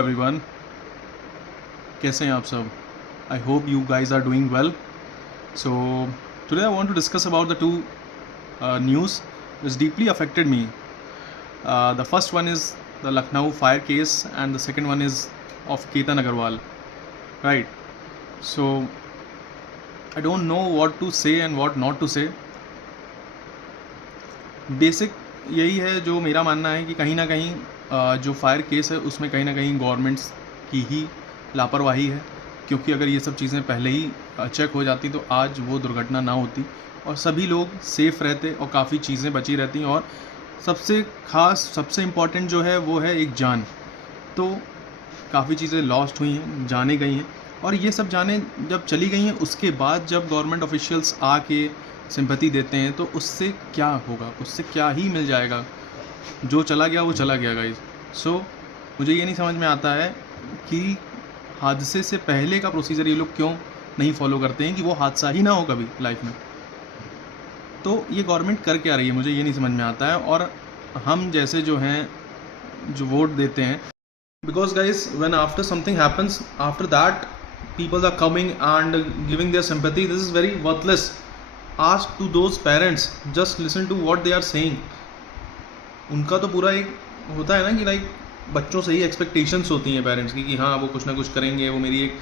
everyone, कैसे हैं आप सब? I hope you guys are doing well. So today I want to discuss about the two news which deeply affected me. The first one is the Lucknow fire case and the second one is of Ketan Agarwal. Right. So I don't know what to say and what not to say. Basic यही है जो मेरा मानना है कि कहीं ना कहीं जो फायर केस है उसमें कहीं ना कहीं गवर्नमेंट्स की ही लापरवाही है, क्योंकि अगर ये सब चीज़ें पहले ही चेक हो जाती तो आज वो दुर्घटना ना होती और सभी लोग सेफ़ रहते और काफ़ी चीज़ें बची रहती। और सबसे ख़ास सबसे इम्पॉर्टेंट जो है वो है एक जान। तो काफ़ी चीज़ें लॉस्ट हुई हैं, जाने गई हैं, और ये सब जाने जब चली गई हैं उसके बाद जब गवर्नमेंट ऑफिशियल्स आके सिंपैथी देते हैं तो उससे क्या होगा, उससे क्या ही मिल जाएगा। जो चला गया वो चला गया गाइस। सो मुझे ये नहीं समझ में आता है कि हादसे से पहले का प्रोसीजर ये लोग क्यों नहीं फॉलो करते हैं कि वो हादसा ही ना हो कभी लाइफ में। तो ये गवर्नमेंट कर क्या रही है, मुझे ये नहीं समझ में आता है। और हम जैसे जो हैं जो वोट देते हैं, because guys when after something happens after that people are coming and giving their sympathy, this is very worthless. Ask to those parents, just listen to what they are saying. उनका तो पूरा एक होता है ना कि लाइक बच्चों से ही एक्सपेक्टेशंस होती हैं पेरेंट्स की कि हाँ वो कुछ ना कुछ करेंगे। वो मेरी एक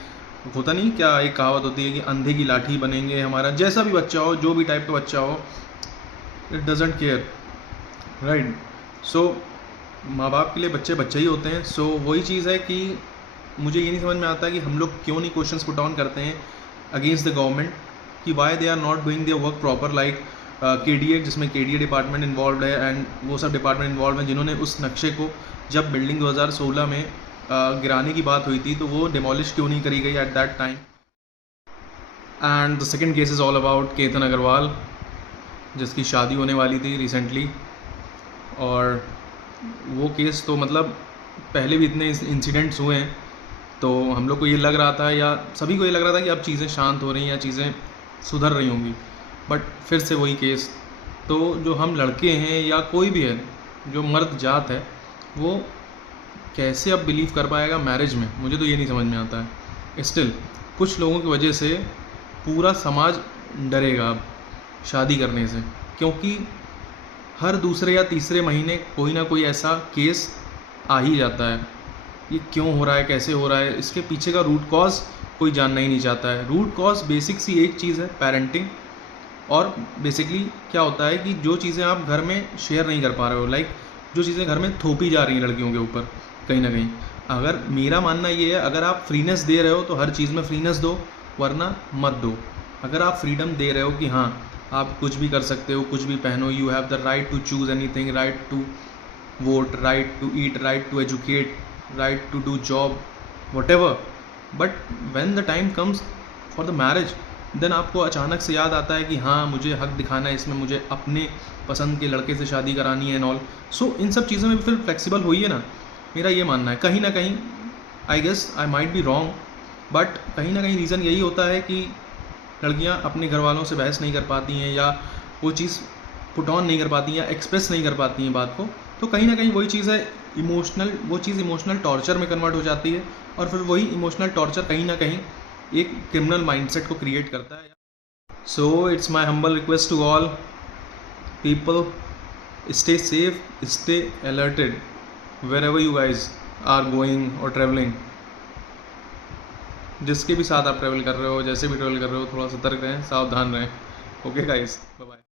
होता नहीं क्या, एक कहावत होती है कि अंधे की लाठी बनेंगे। हमारा जैसा भी बच्चा हो, जो भी टाइप का बच्चा हो, इट डजेंट केयर, राइट। सो माँ बाप के लिए बच्चे बच्चे ही होते हैं। सो वही चीज़ है कि मुझे ये नहीं समझ में आता कि हम लोग क्यों नहीं क्वेश्चंस पुट ऑन करते हैं अगेंस्ट द गवर्नमेंट कि why they are not doing their work proper. Like KDA, जिसमें KDA डिपार्टमेंट इन्वॉल्व है एंड वो सब डिपार्टमेंट इन्वॉल्व हैं जिन्होंने उस नक्शे को जब बिल्डिंग 2016 में गिराने की बात हुई थी तो वो डिमोलिश क्यों नहीं करी गई at that time. And the second case is all about Ketan Agarwal, जिसकी शादी होने वाली थी रिसेंटली। और वो केस तो मतलब पहले भी इतने इंसिडेंट्स हुए हैं तो हम लोग को ये लग रहा था, या सभी को ये लग रहा था कि अब चीज़ें शांत हो रही हैं या चीज़ें सुधर रही होंगी, बट फिर से वही केस। तो जो हम लड़के हैं या कोई भी है जो मर्द जात है, वो कैसे अब बिलीव कर पाएगा मैरिज में, मुझे तो ये नहीं समझ में आता है। स्टिल कुछ लोगों की वजह से पूरा समाज डरेगा अब शादी करने से, क्योंकि हर दूसरे या तीसरे महीने कोई ना कोई ऐसा केस आ ही जाता है। ये क्यों हो रहा है, कैसे हो रहा है, इसके पीछे का रूट कॉज कोई जानना ही नहीं चाहता है। रूट कॉज बेसिक सी एक चीज़ है, पेरेंटिंग। और बेसिकली क्या होता है कि जो चीज़ें आप घर में शेयर नहीं कर पा रहे हो, लाइक जो चीज़ें घर में थोपी जा रही हैं लड़कियों के ऊपर कहीं ना कहीं। अगर मेरा मानना ये है, अगर आप फ्रीनेस दे रहे हो तो हर चीज़ में फ्रीनेस दो, वरना मत दो। अगर आप फ्रीडम दे रहे हो कि हाँ आप कुछ भी कर सकते हो, कुछ भी पहनो, you have the right to choose anything, right to vote, right to eat, right to educate, right to do job, whatever. But when the time comes for the marriage, then आपको अचानक से याद आता है कि हाँ मुझे हक दिखाना है इसमें, मुझे अपने पसंद के लड़के से शादी करानी है एंड ऑल। सो इन सब चीज़ों में भी फिर फ्लेक्सिबल होइए ना, मेरा ये मानना है। कहीं ना कहीं I guess I might be wrong, but कहीं ना कहीं रीज़न यही होता है कि लड़कियाँ अपने घर वालों से बहस नहीं कर पाती हैं, या वो चीज़ पुट ऑन नहीं कर पाती हैं, या एक्सप्रेस नहीं कर पाती हैं बात को। तो कहीं ना कहीं वही चीज़ है इमोशनल, वो चीज़ इमोशनल टॉर्चर में कन्वर्ट हो जाती है, और फिर वही इमोशनल टॉर्चर कहीं ना कहीं एक क्रिमिनल माइंडसेट को क्रिएट करता है। So it's my humble request to all people, stay safe, stay alerted wherever you guys are going और ट्रेवलिंग। जिसके भी साथ आप ट्रैवल कर रहे हो, जैसे भी ट्रैवल कर रहे हो, थोड़ा सतर्क रहें, सावधान रहें। Okay guys, bye bye.